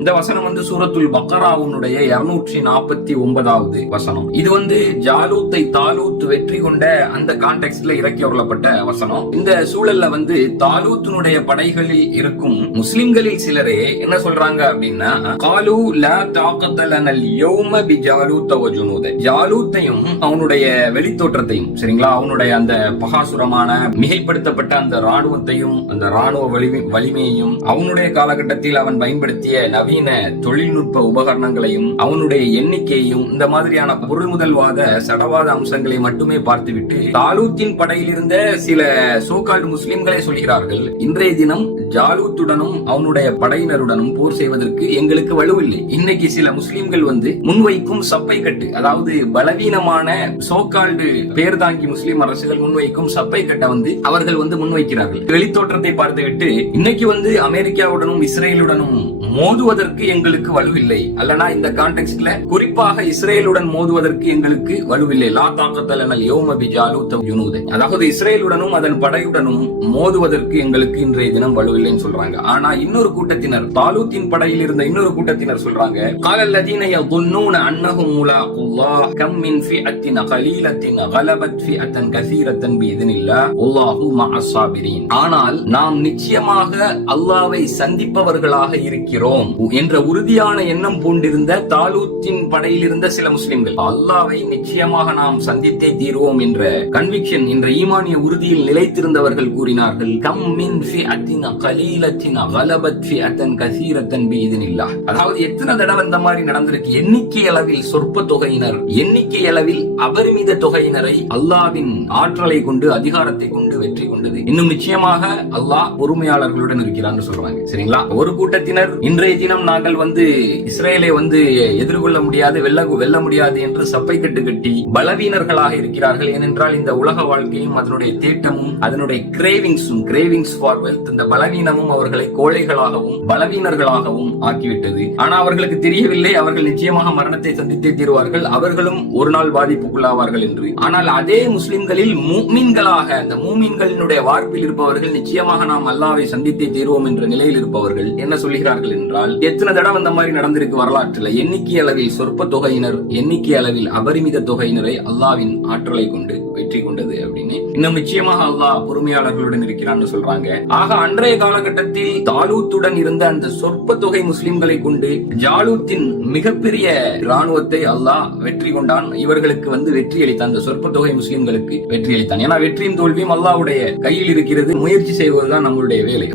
இந்த வசனம் சூரத்துல் பக்கராவுடைய 249வது வசனம். இது ஜாலூத்தை தாலூத் வெற்றி கொண்ட அந்த கான்டெக்ஸ்ட்ல இறக்கி வரப்பட்ட வசனம். இந்த சூழல்ல தாலூத்தினுடைய படைகளில் இருக்கும் முஸ்லிம்களில் சிலரே என்ன சொல்றாங்க அப்படின்னா, காலு லா தாக்கத லனல் யௌம பிஜாலூத வஜுனூத, ஜாலூத்தையும் அவனுடைய வெளித்தோற்றத்தையும், சரிங்களா, அவனுடைய அந்த பகாசுரமான மிகைப்படுத்தப்பட்ட அந்த ராணுவத்தையும் அந்த ராணுவ வலிமையையும் அவனுடைய காலகட்டத்தில் அவன் பயன்படுத்திய நவீன தொழில்நுட்ப உபகரணங்களையும் அவனுடைய எண்ணிக்கையையும் இந்த மாதிரியான பொருள் முதல்வாத சடவாத அம்சங்களை மட்டுமே பார்த்துவிட்டு தாலூத்தின் படையில் இருந்த சில சோகால்டு முஸ்லிம்களே சொல்கிறார்கள், இன்றைய தினம் ஜாலூத்துடனும் அவனுடைய படையினருடனும் போர் செய்வதற்கு எங்களுக்கு வலுவில்லை. இன்னைக்கு சில முஸ்லிம்கள் முன்வைக்கும் சப்பை கட்டு, அதாவது பலவீனமான சோகால்டு பேர் தாங்கி முஸ்லிம் அரசுகள் முன்வைக்கும் சப்பை கட்டை அவர்கள் முன்வைக்கிறார்கள். வெளித்தோற்றத்தை பார்த்துவிட்டு இன்னைக்கு அமெரிக்காவுடனும் இஸ்ரேலுடனும் மோதுவதற்கு எங்களுக்கு வலுவில்லை, அல்லனா இந்த கான்டெக்ஸ்ட்ல குறிப்பாக இஸ்ரேலுடன் மோதுவதற்கு எங்களுக்கு வலுவில்லை. லா தாக்கத லனல் யௌம பிஜாலூத வஜுனூத, அதாவது இஸ்ரேலுடனும் அதன் படையுடனும் மோதுவதற்கு எங்களுக்கு இன்றைய தினம் வலுவில்லைன்னு சொல்றாங்க. ஆனா இன்னொரு கூட்டத்தினர், தாலூத்தின் படையில் இருந்த இன்னொரு கூட்டத்தினர் சொல்றாங்க, காலல் லதீன யظنون அன்னஹும் முலாகுல்லாஹ் கம் மின் ஃபிஅத்தின் கலீலத்தின் கலபத் ஃபிஅத்தன் கஸீரத்தன் பிஇذنில்லாஹ் வல்லாஹு மஅஸ் ஸாபிரீன், ஆனால் நாம் நிச்சயமாக அல்லாஹ்வை சந்திப்பவர்களாக இருக்கிறோம் என்ற உறுதியான எண்ணம் பூண்டிருந்த தாலூத்தின் படையில் இருந்த சில முஸ்லிம்கள், அல்லாஹ்வை நிச்சயமாக நாம் சந்தித்தே தீர்வோம் என்ற கன்விக்ஷன், என்ற ஈமானிய உறுதியில் நிலைத்திருந்தவர்கள் கூறினார்கள், கம் மின் ஃபிஅத்தின் கலீலத்தின் கலபத் ஃபிஅத்தன் கஸீரத்தன் பிஇذنில்லாஹ், அதாவது எத்தனை தடவை இந்த மாதிரி நடந்திருக்கு. எண்ணிக்கை அளவில் சொற்ப தொகையினர், எண்ணிக்கை அளவில் அபரிமித தொகையினரை அல்லாஹ்வின் ஆற்றலை கொண்டு அதிகாரத்தை கொண்டு வெற்றி கொண்டது. இன்னும் நிச்சயமாக அல்லாஹ் பொறுமையாளர்களுடன் இருக்கிறான்னு சொல்றாங்க. சரிங்களா, ஒரு கூட்டத்தினர் இன்றைய தினம் நாங்கள் இஸ்ரேலை எதிர்கொள்ள முடியாது, வெல்ல முடியாது என்று சப்பை கட்டு கட்டி பலவீனர்களாக இருக்கிறார்கள். ஏனென்றால் இந்த உலக வாழ்க்கையும் அதனுடைய தேட்டமும் அதனுடைய கிரேவிங்ஸ் ஃபார் வெல்த், இந்த பலவீனமும் அவர்களை கோழைகளாகவும் பலவீனர்களாகவும் ஆக்கிவிட்டது. ஆனா அவர்களுக்கு தெரியவில்லை, அவர்கள் நிச்சயமாக மரணத்தை சந்தித்தே தீர்வார்கள், அவர்களும் ஒரு நாள் பாதிப்புக்குள்ளாவார்கள் என்று. ஆனால் அதே முஸ்லிம்களில் மூமின்களாக, அந்த மூமின்களினுடைய வார்ப்பில் இருப்பவர்கள் நிச்சயமாக நாம் அல்லாஹ்வை சந்தித்தே தீர்வோம் என்ற நிலையில் இருப்பவர்கள் என்ன சொல்கிறார்கள் என்றால், எத்தனை தடவை அந்த மாதிரி நடந்திருக்கு வரலாற்றில். எண்ணிக்கை அளவில் சொற்ப தொகையினர், எண்ணிக்கை அளவில் அபரிமித தொகையினரை அல்லாஹ்வின் ஆற்றலை கொண்டு வெற்றி கொண்டது அப்படின்னு. இன்னும் நிச்சயமாக அல்லாஹ் பொறுமையாளர்களுடன் இருக்கிறான்னு சொல்றாங்க. ஆக அன்றைய காலகட்டத்தில் தாலூத்துடன் இருந்த அந்த சொற்ப தொகை முஸ்லிம்களை கொண்டு ஜாலூத்தின் மிகப்பெரிய ராணுவத்தை அல்லாஹ் வெற்றி கொண்டான். இவர்களுக்கு வெற்றி அளித்தான், அந்த சொற்ப தொகை முஸ்லிம்களுக்கு வெற்றி அளித்தான். ஏன்னா வெற்றியும் தோல்வியும் அல்லாஹ்வுடைய கையில் இருக்கிறது, முயற்சி செய்வதுதான் நம்மளுடைய வேலை.